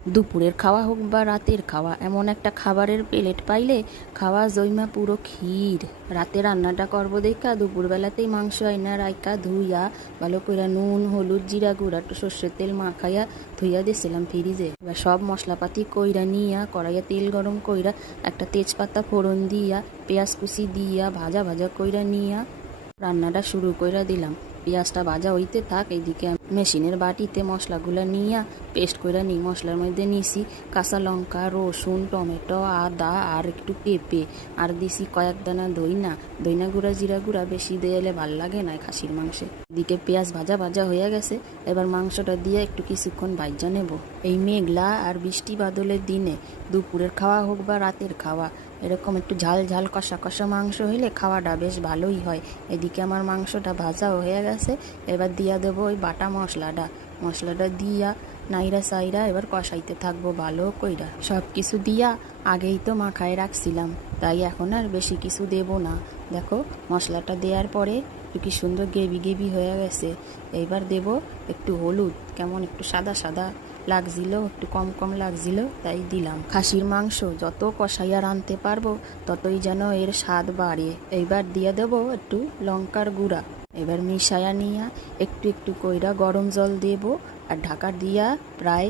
দুপুরের খাওয়া হোক বা রাতের খাওয়া, এমন একটা খাবারের প্লেট পাইলে খাওয়া জইমা পুরো ক্ষীর। রাতে রান্নাটা করবো দেখা দুপুরবেলাতেই মাংস আইনা রাইকা ধুইয়া ভালো কইরা নুন হলুদ জিরা গুঁড়া একটু সর্ষের তেল মাখাইয়া ধুইয়া দিয়েছিলাম ফ্রিজে। এবার সব মশলাপাতি কইরা নিয়া কড়াইয়া তেল গরম কইরা একটা তেজপাতা ফোড়ন দিয়া পেঁয়াজ কুচি দিয়া ভাজা ভাজা কইরা নিয়া রান্নাটা শুরু কইরা দিলাম। পেঁয়াজটা ভাজা হইতে থাক, এইদিকে মেশিনের বাটিতে মশলাগুলো নিয়া পেস্ট কইরা নিই। মশলার মধ্যে নিছি কাঁচা লঙ্কা রসুন টমেটো আদা আর একটু পেঁপে আর দিছি কয়েক দানা দইনা গুঁড়া জিরা গুঁড়া বেশি দিলে ভাল লাগে না খাসির মাংসে। এদিকে পেঁয়াজ ভাজা ভাজা হয়ে গেছে, এবার মাংসটা দিয়ে একটু কিছুক্ষণ ভাজা নেব। এই মেঘলা আর বৃষ্টি বাদলের দিনে দুপুরের খাওয়া হোক বা রাতের খাওয়া এরকম একটু ঝাল ঝাল কষা কষা মাংস হইলে খাওয়াটা বেশ ভালোই হয়। এদিকে আমার মাংসটা ভাজা হয়ে গেছে, এবার দিয়া দেবো ওই বাটা মশলাটা দিয়া নাইরা সাইরা এবার কষাইতে থাকবো ভালো কইরা। সব কিছু দিয়া আগেই তো মাখায় রাখছিলাম, তাই এখন আর বেশি কিছু দেব না। দেখো মশলাটা দেওয়ার পরে একটু কি সুন্দর গেবি হয়ে গেছে। এইবার দেব একটু হলুদ, কেমন একটু সাদা সাদা লাগছিল, একটু কম কম লাগছিল তাই দিলাম। খাসির মাংস যত কষাইয়া রানতে পারবো ততই যেন এর স্বাদ বাড়ে। এইবার দিয়ে দেবো একটু লঙ্কার গুঁড়া। এবার মিশায়া নিয়া একটু একটু কইরা গরম জল দেব আর ঢাকা দিয়া প্রায়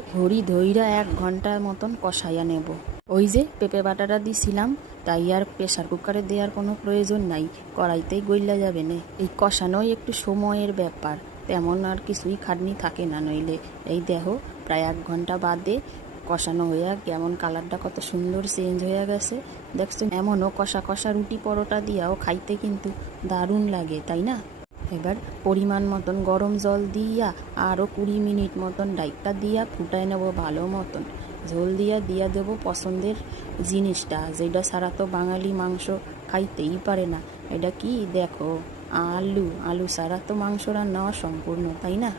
ধইরা 1 ঘন্টার মতন কষাইয়া নেব। ওই যে পেঁপে বাটাটা দিছিলাম, তাই আর প্রেসার কুকারে দেওয়ার কোনো প্রয়োজন নাই, কড়াইতেই গইলা যাবে না। এই কষানোই একটু সময়ের ব্যাপার, তেমন আর কিছুই খাটনি থাকে না। নইলে এই দেহ প্রায় 1 ঘন্টা বাদে কষানো হইয়া কেমন কালারটা কত সুন্দর চেঞ্জ হয়ে গেছে দেখছো। এমনও কষা কষা রুটি পরোটা দিয়াও খাইতে কিন্তু দারুণ লাগে, তাই না? এবার পরিমাণ মতন গরম জল দিয়া আরও 20 মিনিট মতন ডাইকা দিয়া ফুটাই নেব ভালো মতন। ঝোল দিয়া দেবো পছন্দের জিনিসটা, যেটা ছাড়া তো বাঙালি মাংস খাইতেই পারে না। এটা কি দেখো, আলু ছাড়া তো মাংস রান্না অসম্পূর্ণ, তাই না?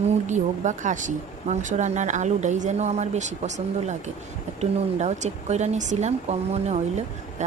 মুরগি হোক বা খাসি, মাংস রান্নার আলুটাই যেন আমার বেশি পছন্দ লাগে। একটু নুনটাও চেক করে নিয়েছিলাম, কম মনে হইল,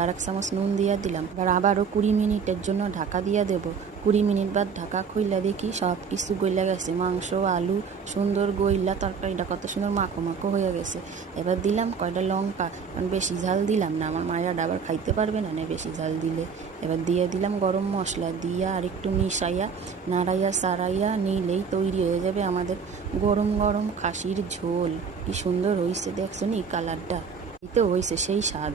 আর 1 চামচ নুন দিয়া দিলাম। এবার আবারও 20 মিনিটের জন্য ঢাকা দিয়া দেব। 20 মিনিট বাদ ঢাকা খুইলা দেখি সব কিছু গইলা গেছে, মাংস আলু সুন্দর গইলা, তরকারিটা কত সুন্দর মাখো হয়ে গেছে। এবার দিলাম কয়টা লঙ্কা, কারণ বেশি ঝাল দিলাম না, আমার মায়েরা আবার খাইতে পারবে না বেশি ঝাল দিলে। এবার দিয়ে দিলাম গরম মশলা দিয়া আর একটু মিশাইয়া নাড়াইয়া সারাইয়া নিলেই তৈরি হয়ে যাবে আমাদের গরম গরম খাসির ঝোল। কি সুন্দর হয়েছে দেখছো নি কালারটা, এই তো হয়েছে সেই স্বাদ।